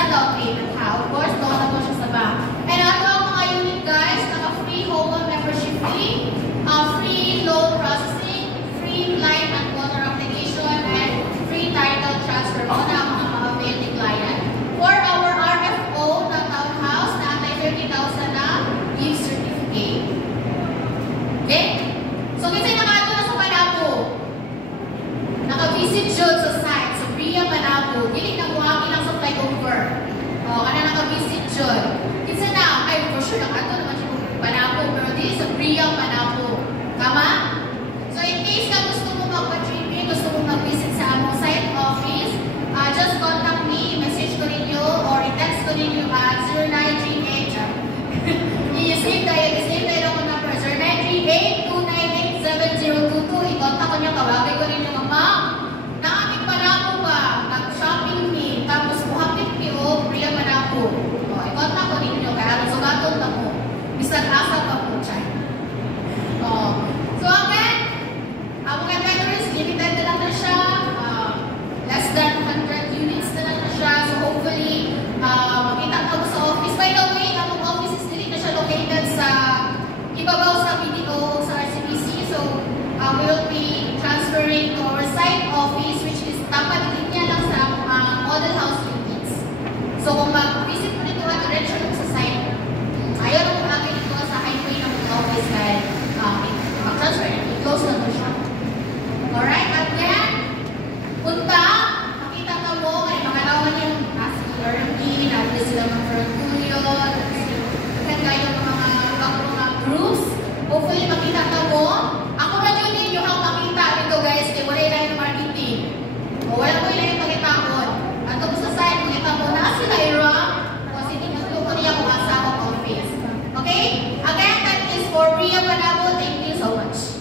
sa down payment ha. Of course, doon na po siya sa bank. And ato ang mga unit guys, naka-free home membership fee, free loan processing, free line and water application, and free title transfer mo na ang mga avail ni client. For our RFO ng townhouse, na may 30,000 na gift certificate. Okay? So, kasi nakato na sa Manabo. Naka-visit jud sa site, sa Bria Manabo. Giling na buhangin lang sa flyover. O, kana naka-visit jud. Kasi na, ay, for sure, nakato naman siya Manabo, pero di sa Bria Manabo. Tama? So, in case ka gusto mo magpa-tripping, gusto mo mag-visit sa among site office, just contact me, message ko ninyo, or i-text ko ninyo at 0938. I-save tayo ako number, 0938-298-7022. I-contact ko niyo, tawagay ko ninyo, ma'am, naaming Manabo ba? Nag-shopping me, tapos muhapit me o Bria Manabo. I-contact ko ninyo, kaya sugatod na mo. Bisag asa pa po siya. So again, ang mga vendors, limited na lang na siya. Less than 100 units na lang na siya. So hopefully, makita ka sa office. By the way, ang office is dili na siya located sa ibabaw sa BDO, sa RCBC. So we will be transferring to our site office, which is tapat linya lang sa model house units. So kung mag-visit mo nito, diretso lang sa site. Ayaw na kung agad ito sa highway ng office dahil mag-transfer na, i-close na siya. Alright, at then, punta, makita ka mo, kaya makalawan yung si Ernie, natin sila mga Fertulio, kan kayo mga groups. Hopefully, makita ka mo. Ako na yun yung makita dito guys, kaya wala yung line marketing. O wala ko yung line pagkitaon. At kung sa side, makita mo na sila i-run, kasi tinutulog ko niya kung asa ako office. Okay? Again, that is for Bria Manabo. Thank you so much.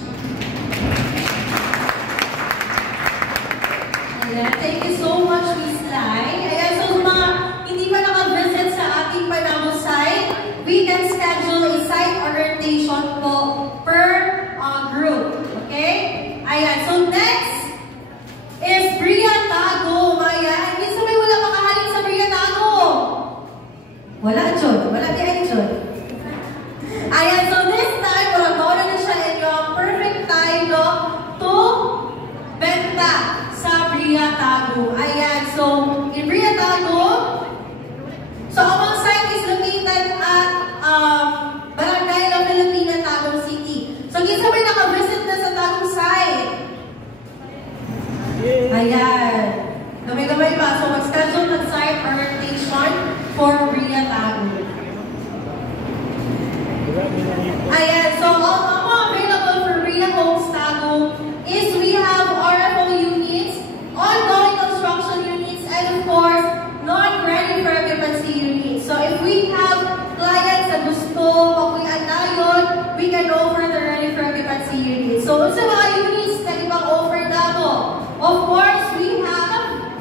Thank you so much, Miss Lai. Ayan, so mga hindi pa naka-visit sa ating Manabo site, we can schedule a site orientation po per group. Okay? Ayan, so next is Bria Tago. Ayan, minsan may wala makahaling sa Bria Tago. Wala, Jod. Wala din, Jod. Ayan, so this time, walang mauna na siya and yung perfect time no, to benta sa Bria Tago. Ayan, so in Bria Tago, so our site is located at Barangay La Filipina, Tagum City. So kisa may naka-visit na sa Tagum site. Ayan. Gamay-gamay pa. So mag-schedule ng site orientation for Bria Tago. Ayan, so all available for Bria Homes Tago is we have RFO units, ongoing construction units, and of course, non-ready for occupancy units. So if we have clients na gusto, pakuyan na yun, we can offer the ready for occupancy units. So sa mga units na ibang offer na mo, of course, we have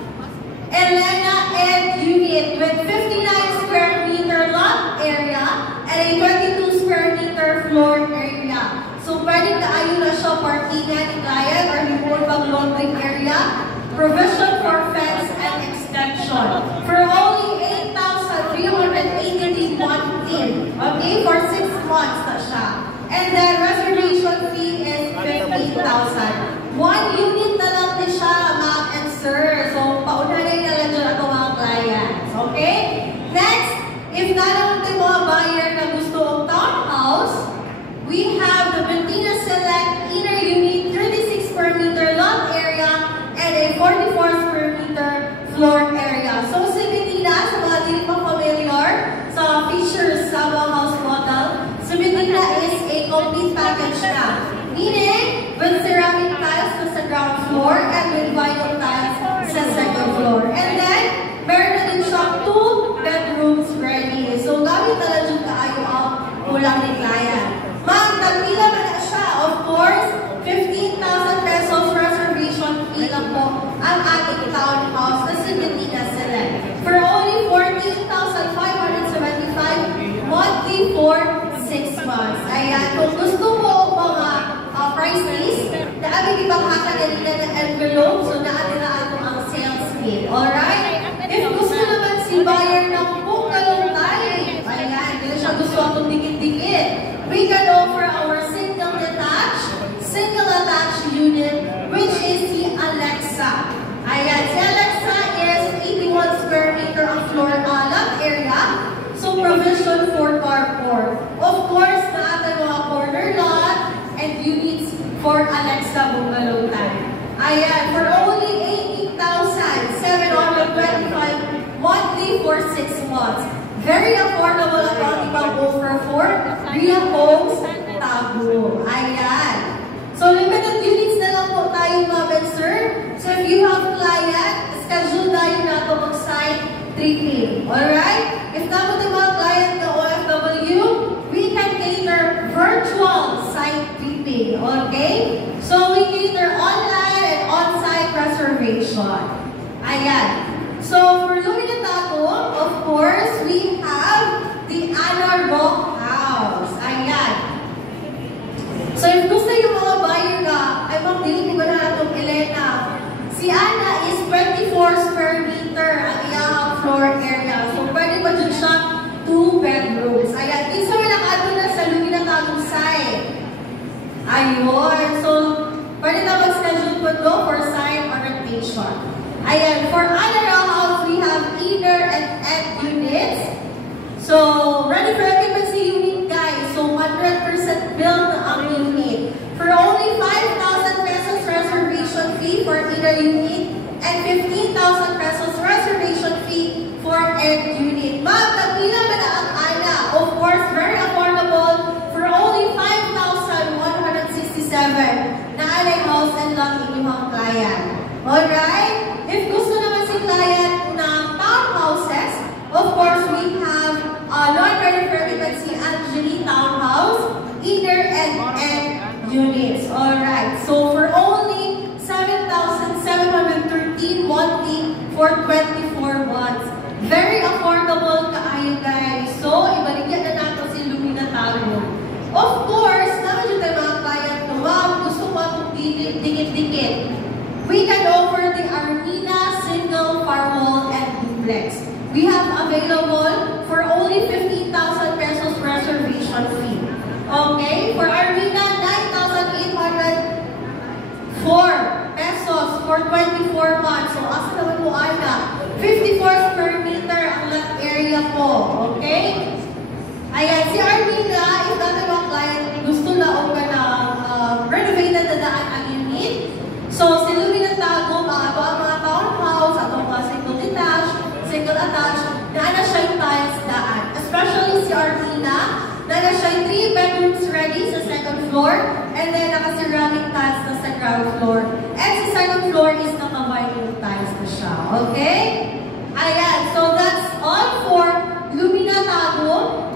Elena Ed unit with 59 square meter lot area and a 22 square meter floor area. So pwedeng kaayo na siya parkingan ni client or himod pang laundry area, provision for fence and extension for only 8,380 monthly. Okay, for 6 months na siya. And then reservation fee is 15,000. One unit na lang na siya, ma'am and sir. So paunahin na lang dyan ang mga clients. Okay? Next, if nalang tayo mga buyer na gusto ang townhouse, we have the Bentina Select Inner Unit 36 square meter lot area and a 44 square meter floor area. So sa Bentina, sa mga hindi pa familiar sa features sa mga house model, sa Bentina is a complete package na. Meaning, with ceramic tiles sa ground floor and with vinyl tiles sa second floor. And then, meron na din siya 2 bedrooms ready. So gamit na lang yung kaayo ang kulang ni client. Ma'am, nagpila na na siya. Of course, 15,000 pesos reservation fee lang po ang ating townhouse na sa Bentina Select. For only 14,575 monthly for 6 months. Ayan, kung gusto mo mga price list, naabig ibang hakagalina ng envelope, so naatira ako ang sales kit. Alright? If gusto naman si buyer for Alexa Bungalow time. Ayan, for only 18,725 monthly for 6 months. Very affordable ang ating pag-offer for Ria Homes Tago. Ayan. So, limited units na lang po tayo, ma'am and sir. So, if you have client, schedule tayo na ito mag-site 3P. Alright? If naman yung mga client na OFW, we can cater virtual site 3P. Okay? So, we cater online and on-site reservation. Ayan. So, for Lumina Tago, of course, we have the Ana Rock House. Ayan. So, if gusto yung mga buyer na, ay ma'am, hindi ko na itong Elena. Si Ana is 24 square meter ang iyang floor area. So, pwede pa dyan siya 2 bedrooms. Ayan. Isa may nakado na sa Lumina Tago site. Ayun. So, pwede na mag-schedule po ito for sign orientation. Ayan. For Ana Rock House, we have inner and end units. So, ready for occupancy unit, guys. So, 100% built na ang unit. For only 5,000 pesos reservation fee for inner unit and 15,000 pesos reservation fee for end unit. Ma'am, nagpila ba na ang Ana? Of course, very affordable for only 5,167 na Ana house and lot inyong client. Alright? If gusto naman si client ng townhouses, of course, we have non-ready for occupancy Angeli Townhouse, inner and end units. Alright. So, for only 7,713 monthly for 24 months. Very affordable kaayo, guys. So, ibaligyan na natin si Lumina Tago. Of course, naman yung tayo mga client ko, ma'am, gusto ko itong dikit-dikit. We can offer the Armina single firewall and duplex. We have available for only 15,000 pesos reservation fee. Okay? For Armina, 9,804 pesos for 24 months. So, asa naman po ay na? 54 square meter ang lot area po. Okay? Ayan, si Armina, if dati mga client gusto na o ka na renovated na daan ang unit. So, si Lumina Tago, ang mga townhouse, atong mga single detached, single attached, na siya yung tiles daan. Especially si Armina, na siya yung 3 bedrooms ready sa second floor, and then naka-ceramic tiles na sa ground floor. And sa second floor is naka-vinyl tiles na siya. Okay? Ayan. So, that's all for Lumina Tago.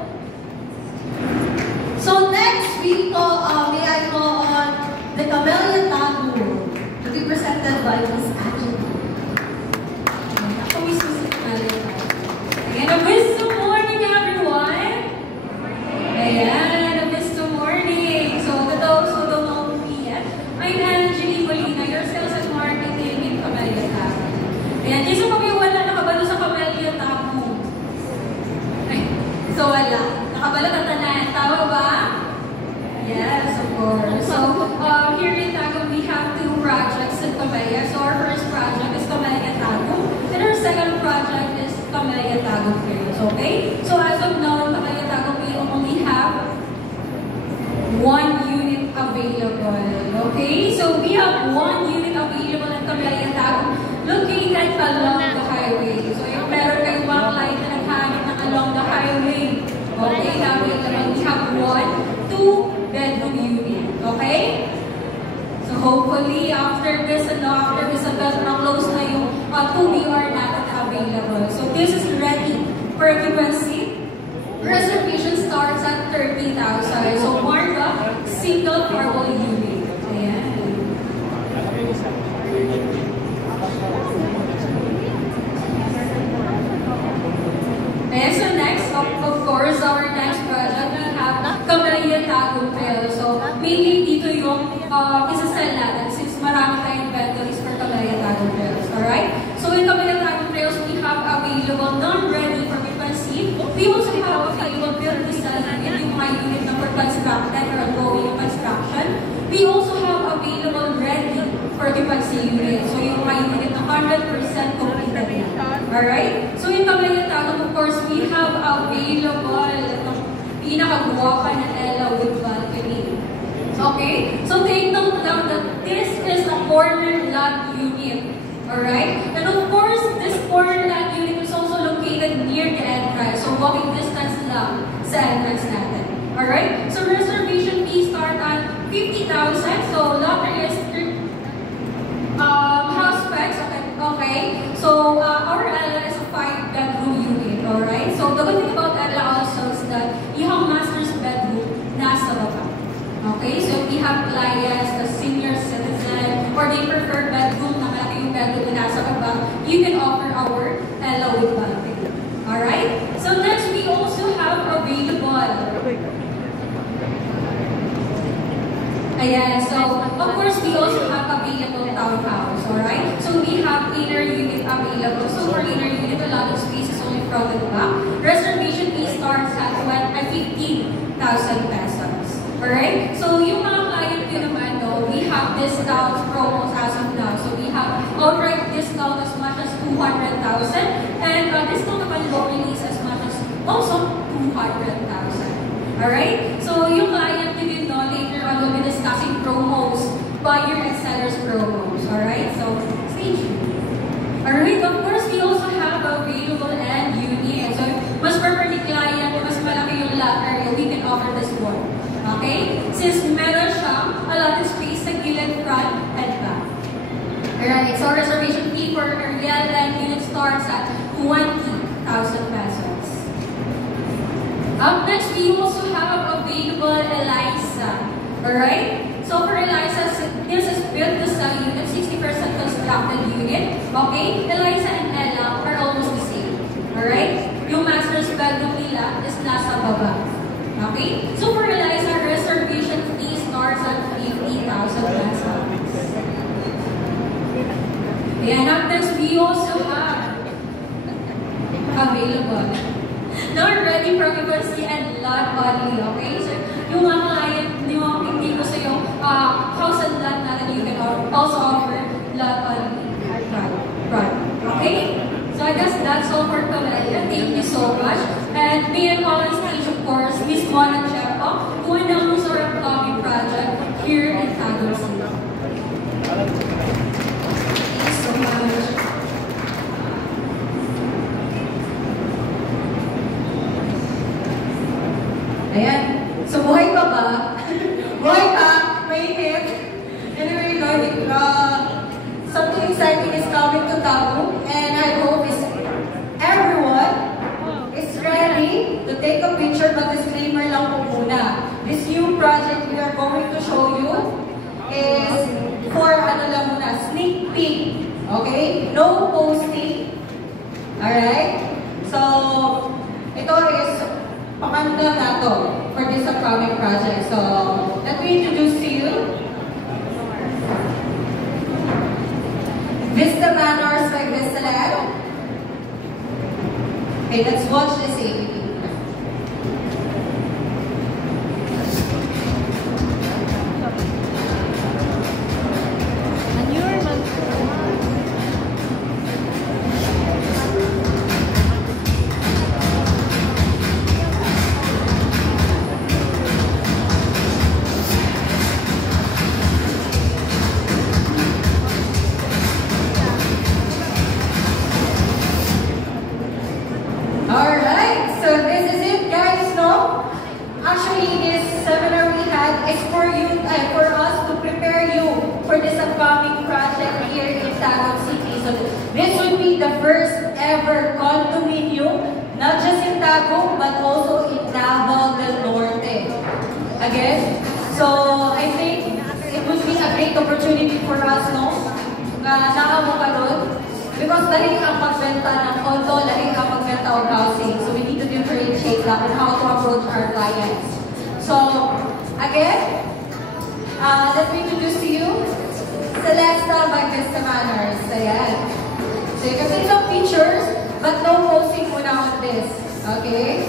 So, next, may I call on the Camellia Tago to be presented by Miss Angela. Ako mismo si Camellia Tago. Again, a wisdom morning, everyone! Ayan, a wisdom morning! So, to those who don't know me yet, I'm Angeli Molina, your sales and marketing in Camellia Tago. Ayan, kasi kung may wala nakabalo sa Camellia Tago. So, wala. Nakabalo ka tanan. Tama ba? Yes, of course. So, here in Tago, we have 2 projects in Camellia. So, our first project is Camellia Tago, and our second project is Camellia Tago Trails. Okay? So, as of now, in Camellia Tago, we only have 1 unit available. Okay? So, we have 1 unit available in Camellia Tago located along the highway. So, yung meron kayong mga client na naghanap ng along the highway. Okay? We have 1 2-bedroom unit. Okay? So, hopefully, after this, na-close na yung 2BR natin available. So, this is ready for occupancy. Reservation starts at 30,000. So, Marga, single firewall unit. Ayan. And so next, of course, our next project, we have Camellia Tago Trails. So, mainly dito yung isa-sell natin since marami tayong inventories for Camellia Tago Trails. Alright? So, in Camellia Tago Trails, we have available non-ready for occupancy. We also have available build-to-sell yung mga unit na for construction or ongoing construction. We also have available ready for occupancy unit. So, yung mga unit na 100% completed. Alright? So, in Camellia Tago, of course, we have available itong pinakagwapa na Ella with balcony. So, Okay? So take note now that this is a corner lot unit. Alright? And of course, this corner lot unit is also located near the entrance. So walking distance lang sa entrance natin. Alright? So reservation fee start at 50,000. So lottery is house specs. Okay. So our Ella is a 5-bedroom unit. Alright? So the good thing about Ella also is that you have master's bedroom nasa baba. Okay? So if you have clients, the senior citizen, or they prefer bedroom na malaki yung bedroom na nasa baba, you can offer our Ella with balcony. Alright? So next, we also have available. Ayan, so of course, we also have available townhouse. Alright? So we have inner unit available. So for inner unit, a lot of space is only front and back. Reservation fee starts at 15,000 pesos. Alright? So yung mga client ko naman, no, we have discounts, promos as of now. So we have outright discount as much as 200,000 and discount naman low release as much as also 200,000. Alright? So yung client ko din, no, later on we'll be discussing promos, buyer and sellers promos. Alright? So stay tuned. Alright, of course, we also have available and unit. So mas prefer ni client, mas malaki yung lot area, we can offer this one. Okay? Since meron siya, a lot of space sa gilid, front, and back. Alright, so reservation fee for real and unit starts at 20,000 pesos. Up next, we also have available Eliza. Alright? So for Eliza, this is built to sell unit, 60% constructed unit. Okay? Eliza and Ella are almost the same. Alright? Yung master's bedroom nila is nasa baba. Okay? So for Eliza, reservation fee starts at 50,000 pesos. And up next, we also have available. Now we're ready for occupancy and lot only. Okay? So yung mga client, yung hindi ko sa yung house and lot natin, you can also offer lot only. Right. Okay? So I guess that's all for today. Thank you so much. And may I call on stage, of course, Miss Mona Chepa, who announced our upcoming project here in Tagum City. Thank you so much. Ayan. So, buhay pa ba? Buhay pa? Mainit? Anyway, regarding, something exciting is coming to Tagum, and I hope everyone is ready to take a picture, but disclaimer lang po muna. This new project we are going to show you is for, sneak peek. Okay? No posting. Alright? So, ito is pakanda na to for this upcoming project. So, let me introduce to you Vista Manors by Vistaland. Okay, let's watch this ABP. Because dahil ang pagbenta ng condo, dahil ang pagbenta of housing. So we need to differentiate that and how to approach our clients. So, again, let me introduce to you Celesta by Vista Manors. Ayan. So you can take some pictures, but no posting muna on this. Okay?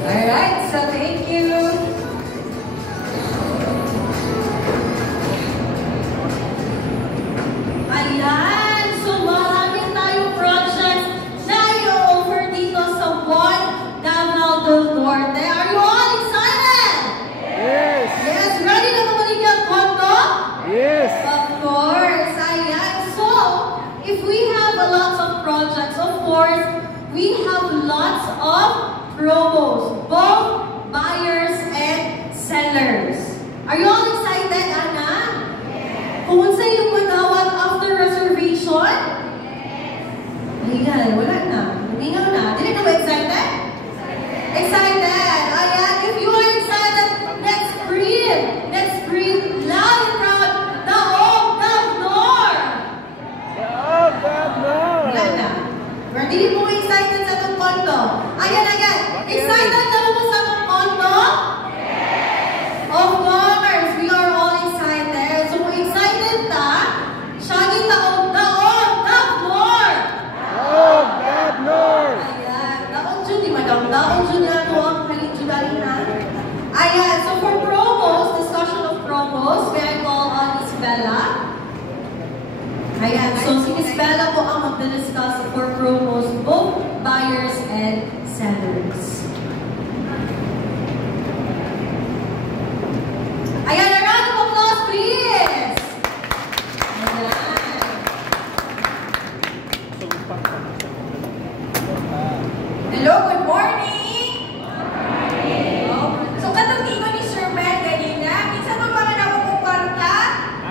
Alright, so thank you. Ayan, so marami tayong projects na i-offer dito sa Davao del Norte. Are you all excited? Yes! Yes, ready of promos, both buyers and sellers. Are you all excited, Ana? Kung unsa yung manawag after reservation? Ayan, wala na. Nagingaw na. Dili na ba excited? Excited! Ayan, if you are excited, let's scream! Let's scream loud and proud, Daog Davnor! Daog Davnor! Wala na. Pero hindi mo excited sa itong kondo. Ayan, ayan. Excited na mo sa itong kondo? Of course, we are all excited. So, kung excited ta, siya yung Daog Davnor! Daog Davnor! Ayan, Daog Jud, di madam. Daog Jud na ito ang halin-judalihan. Ayan, so for promos, discussion of promos, may I call on Miss Bella. Ayan, so si Miss Bella po ang magdadiscuss for promos, both buyers and sellers. Ayan, a round of applause, please! Ayan. Hello, good morning! So, katong tingin ni Sir Mel ganina, minsan mo pa ka nakukukwarta?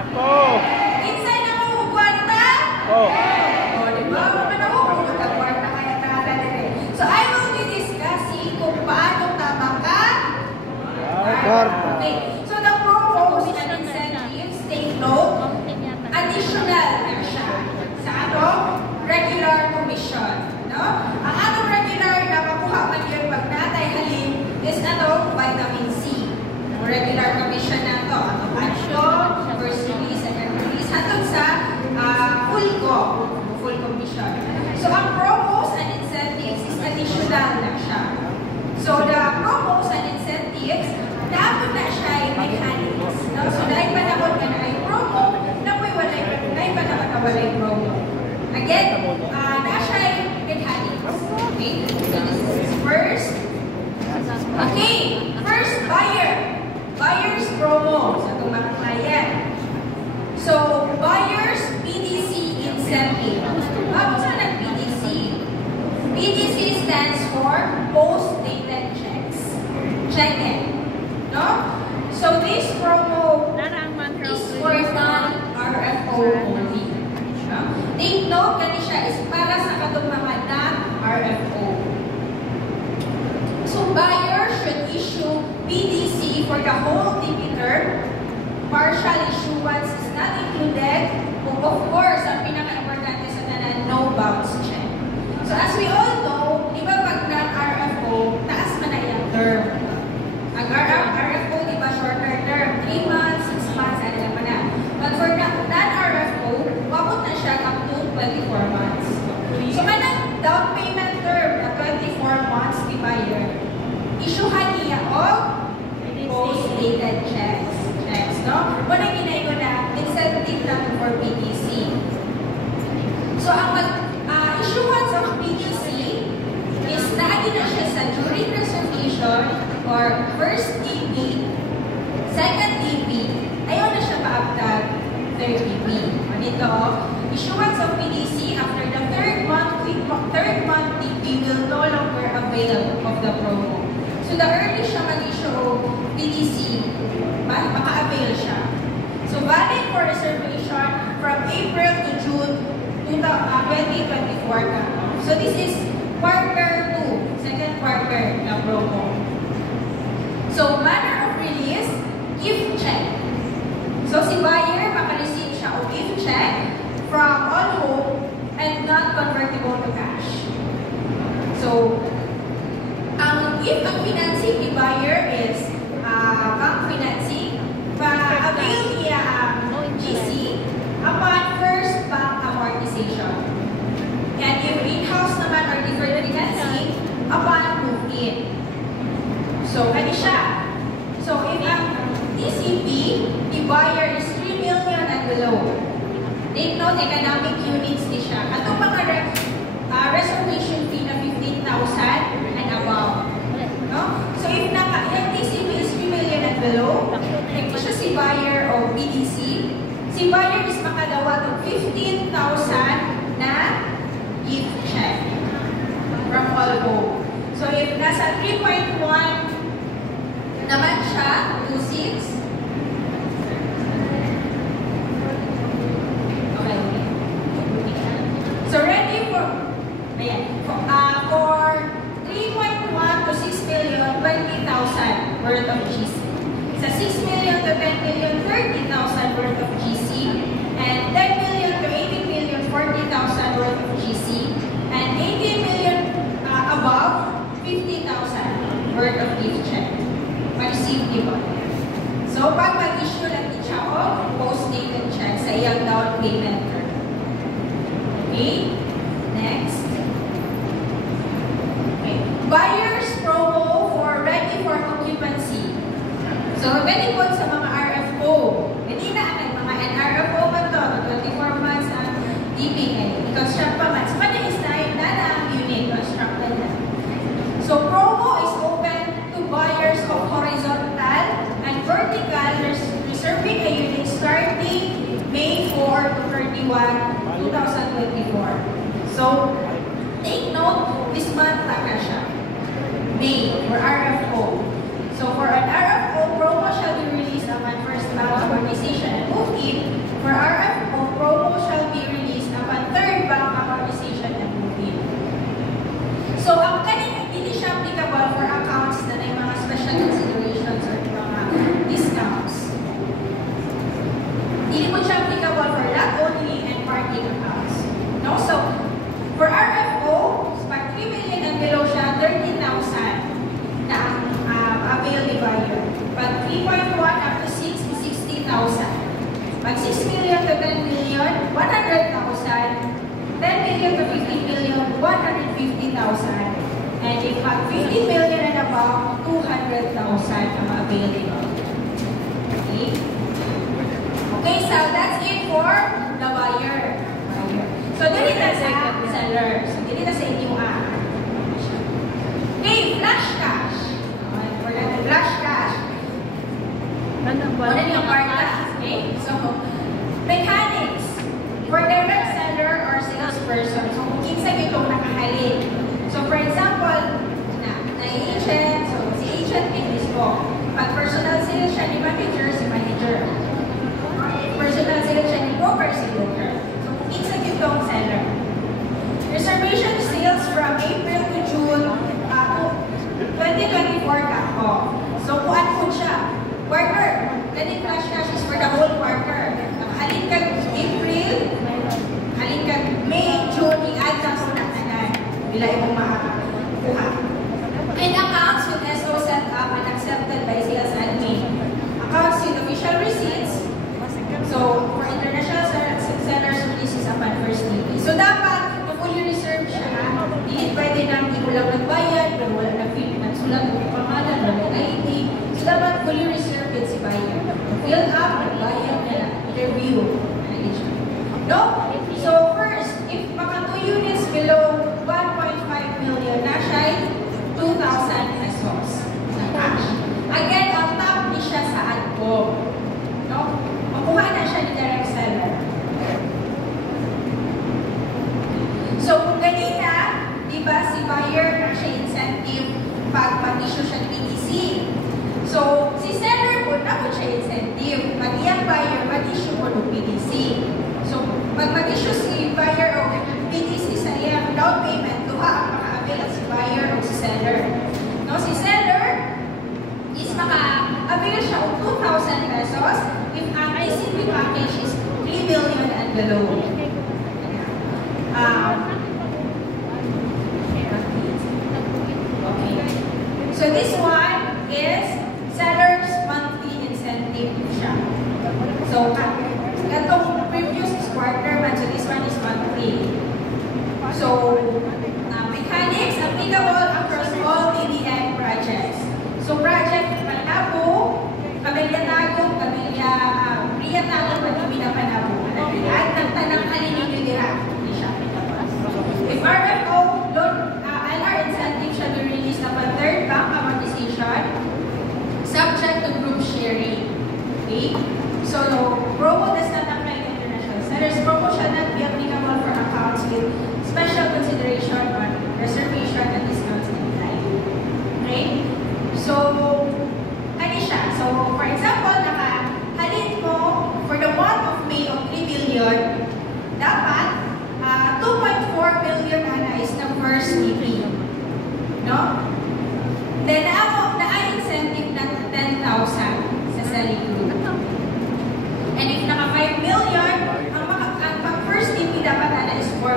Ako! Minsan na kukukwarta? Oh! O, di ba? Mga nakukukwarta kaya nakalalit. So, I will be discussing kung paano tama ka. Kwarta! Okay, so the promos and incentives, take note, additional na siya sa ano? Regular commission. No? Ang atong regular na makuha man yun pag natay halin is ano? Vitamin C. Regular commission na to. Atong adyo, first release, second release, hatong sa full commission. So ang promos and incentives is additional na siya. So the promos and incentives, dapat na siya yung mechanics. No? So dahil panahon ka na ay promo, napoy walay pa naman na walay promo. Again, na siya yung mechanics. Okay? So this is first. Okay, first buyer. Buyer's promo sa itong mga client. So, buyer's PDC incentive. Bakit sa nag-PDC? PDC stands for post-dated checks. Check-in. No? So, this promo is for non-RFO only. No? Take note, kani siya is para sa katong mga non-RFO. So, buyer should issue PDC for the whole DP term. Partial issuance is not included. Of course, ang pinaka-importante sa tanan, no bounce check. So, as we all know, di ba pag non-RFO, taas man na yung term. Ang RFO, di ba, shorter term, 3 months, 6 months, ano naman na. But for non-RFO, wabot na siya up to 24 months. So, manang down payment term na 24 months, di ba yun? Issuehan niya o post-dated checks, no? Muna ginay ko na incentive natin for PDC. So, ang issuance of PDC is naagin na siya sa during reservation or first DP, second DP, ayaw na siya paabtag third DP. Dito, issuance of PDC after the third month DP will no longer avail of the promo. So, the early siya mag-issue of PDC, maka-avail siya. So, valid for reservation from April to June 2024 na. So, this is quarter 2, second quarter na promo. So, manner of release, gift check. So, si buyer, maka-receive siya o gift check from on home and not convertible to cash. So, if ang financing ni buyer is bank financing, pa-avail niya ang GC upon first bank amortization. And if in-house naman or deferred financing, upon move-in. So, ano siya? So, if ang ECB, the buyer is 3 million and below. Take note, economic units di siya. Atong mga reservation fee na 15,000 and above. No? So, if yung ECB is 3 million and below, ito siya si buyer o BDC. Si buyer is makadawa ng 15,000 na gift check from Allgo. So if nasa 3.1 naman siya, 26. Okay. So ready for, ayan, for 3.1 to 6 million, 20,000 worth of GC. Sa 6 million to 10 million, 30,000 worth of GC. And 10 million to 18 million, 40,000 worth of GC. And 18 million above, 50,000 worth of gift check. Ma-receive diba? So, pag mag-issue lang din siya o post-dated check sa iyang down payment term. Okay? Next. Okay. Buyer's promo for ready for occupancy. So, ready po sa mga RFO. Hindi na ang mga NRFO man to, 24 months ang DPA. I-construct pa man. Sa kanya is na ang unit, constructed na. So, promo is open to buyers of horizontal and vertical reserving a unit starting May 4 to 31, 2024. So, take note, this month taka siya. May, for RFO. So, for an RFO, promo shall be released upon first bank amortization and move-in. For RFO, promo shall be released upon third bank amortization and move-in. So, ang kanina, hindi siya applicable for accounts na may mga special considerations or mga discounts. Hindi po siya applicable for lot only and parking accounts. No? So, for RFO, pag 3 million and below siya, 30,000 na ang avail ni buyer. Pag 3.1 up to 6, 60,000. Pag 6 million to 10 million, 100,000. 10 million to 15 million, 150,000. And if pag 15 million and above, 200,000 ang available. Okay? Okay, so that's it for the buyer. So, dili na sa seller. So, dili na sa inyo Okay, flash cash. For the flash cash. Ano yung part? Okay, so, mechanics. For direct seller or salesperson. So, kung kinsa itong nakahalin. So, for example, na-agent. So, si agent business ko. Pag personal sales siya ni manager, si manager. Personal sales siya ni broker, si broker. So, kung kinsa itong seller. Reservation sales from April to June 2024 ka ko. So, kuan po siya. Quarter. Ganit flash cash is for the whole quarter. Halin kag April, halin kag May, June, i-add na po na tanan. Bila ibang makakuha. And accounts with SO set up and accepted by sales admin. Accounts with official receipts. So, for international sellers, this is upon first meeting. So, dapat, fully reserved siya. Hindi pwede nang hindi mo lang nagbayad, pero wala nagsulat mo pangalan, wala ID. So, dapat fully reserved yun si buyer. Fill up, nagbayad nila, review. No? So, first, if maka 2 units below 1.5 million, na siya 2,000 pesos na cash. Again, on top ni siya sa ADCO. No? Makuha na siya ni direct seller. So, kung ganina, di ba si buyer na siya incentive pag mag-issue siya ng PTC. So, si seller po na po siya incentive. Pag iyang buyer, mag-issue po ng PTC. So, pag mag-issue si buyer o PTC sa iyang down payment, duha ang maka-avail si buyer o si seller. No, si seller is maka-avail siya of 2,000 pesos if ang ICP package is 3 million and below. So this one is seller's monthly incentive siya. So, itong previous is quarter man, so this one is monthly. So, mechanics applicable across all DDM projects. So, project Panabo, Pamilya Tagong, Pamilya Ria Tagong, Pamilya Panabo. At nagtanang halinin nyo dira. If RFO, LR incentive shall be released upon third bank amortization, subject to group sharing. Okay? So, promo does not apply to international sellers. Promo shall not be applicable for accounts with special consideration on reservation and discounts in line.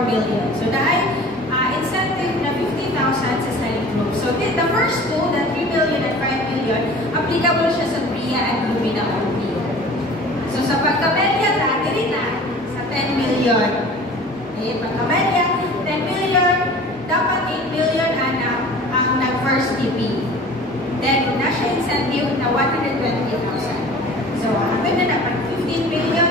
million. So the incentive na 50,000 sa selling group. So the first two, the 3 million and 5 million, applicable siya sa BRIA and Lumina OP. So sa pagkamelya, dati rin na sa 10 million. Okay, pagkamelya, 10 million, dapat 8 million ang nag-first TP. Then, nasa incentive na 120,000. So, hanggang na dapat 15 million,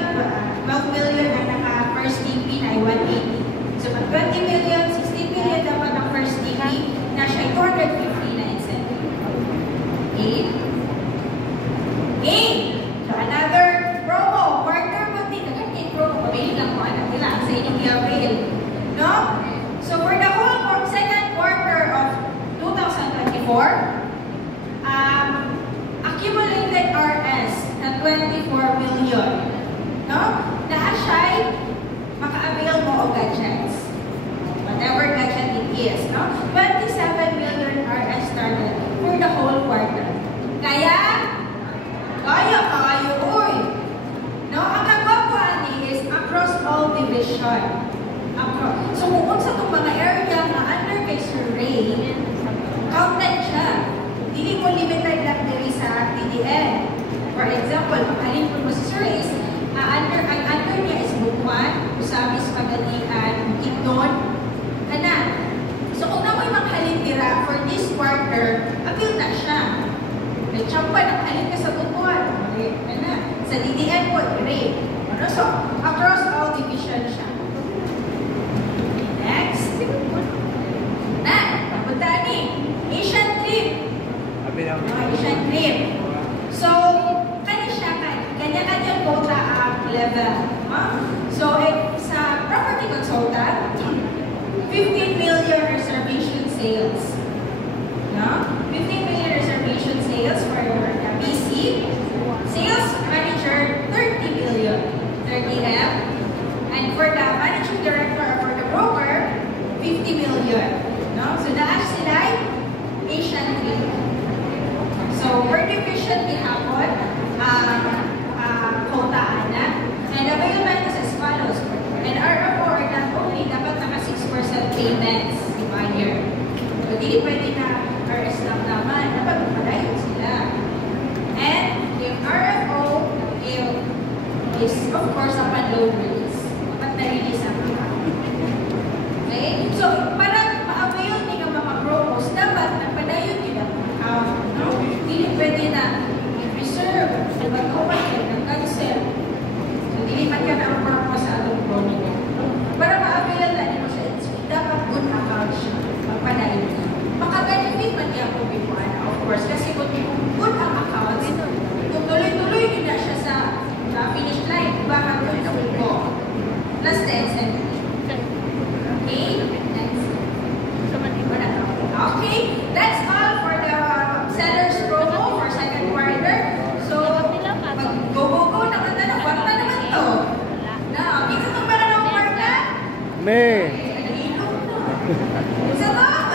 12 million ang naka-first TP na ay 180. So, pag 20 million, 16 million dapat ang first TP na siya ay 250 na incentive. Okay? Okay. So, another promo. Partner mo din. Nagkakit promo. Pabili lang mo. Anak nila. Sa inyong i-avail. No? So, for the whole second quarter of 2024, accumulated RS na 24 million. No? Dahil siya'y maka-avail mo o gadgets. Whatever gadget it is. No? 27 million RS started for the whole quarter. Kaya, uy! No? Ang kagwapuan is across all division. So, kung sa itong mga area na under kay Sir Ray, counted siya. Hindi mo limited lang diri sa TDN. For example, makalin po mo si Sir Ray, ang under niya is Butuan, Usamis, Pagadian, Bukidnon, Ana. So, kung namoy makahalin tira for this quarter, appeal na siya. May tsampa, nakahalin ka sa Butuan. Okay, Ana. Sa TDN po, Ray. So, across all division siya. Next. Na, punta ni Asian trip. Asian trip. So, kanya-kanya quota ang level. So, sa property consultant, 15 million reservation sales. No? 15 million reservation sales for the BC. Sales manager, 30 million. 30M. And for the managing director, for the broker, 50 million. No? So, daan sila Asian trip. So, per division, ihapon, quota ana. And availment is as follows. And RFO are not only dapat naka 6% payments si buyer. So, hindi pwede na RS lang naman. Dapat mapadayon sila. And yung RFO is, of course, upon low release. Dapat na-release ang mga. Okay? So, para ma-avail din ang mga promos, dapat napadayon nila no? Hindi pwede na i-reserve, mag-open, nag-cancel. So, hindi man ka na ang purpose sa atong promo. Para ma-avail na nito siya, dapat good account siya. Magpadayon niya. Maka-benefit man niya kung bipuan, of course. Kasi kung good ang account, kung tuloy-tuloy din na siya sa finish line, baka doon na ko. Plus the incentive. Okay? Next. Okay, that's all for the seller's promo for second quarter. So, go naman na, kwarta naman to. Now, dito itong para ng kwarta? Me. Isa ba?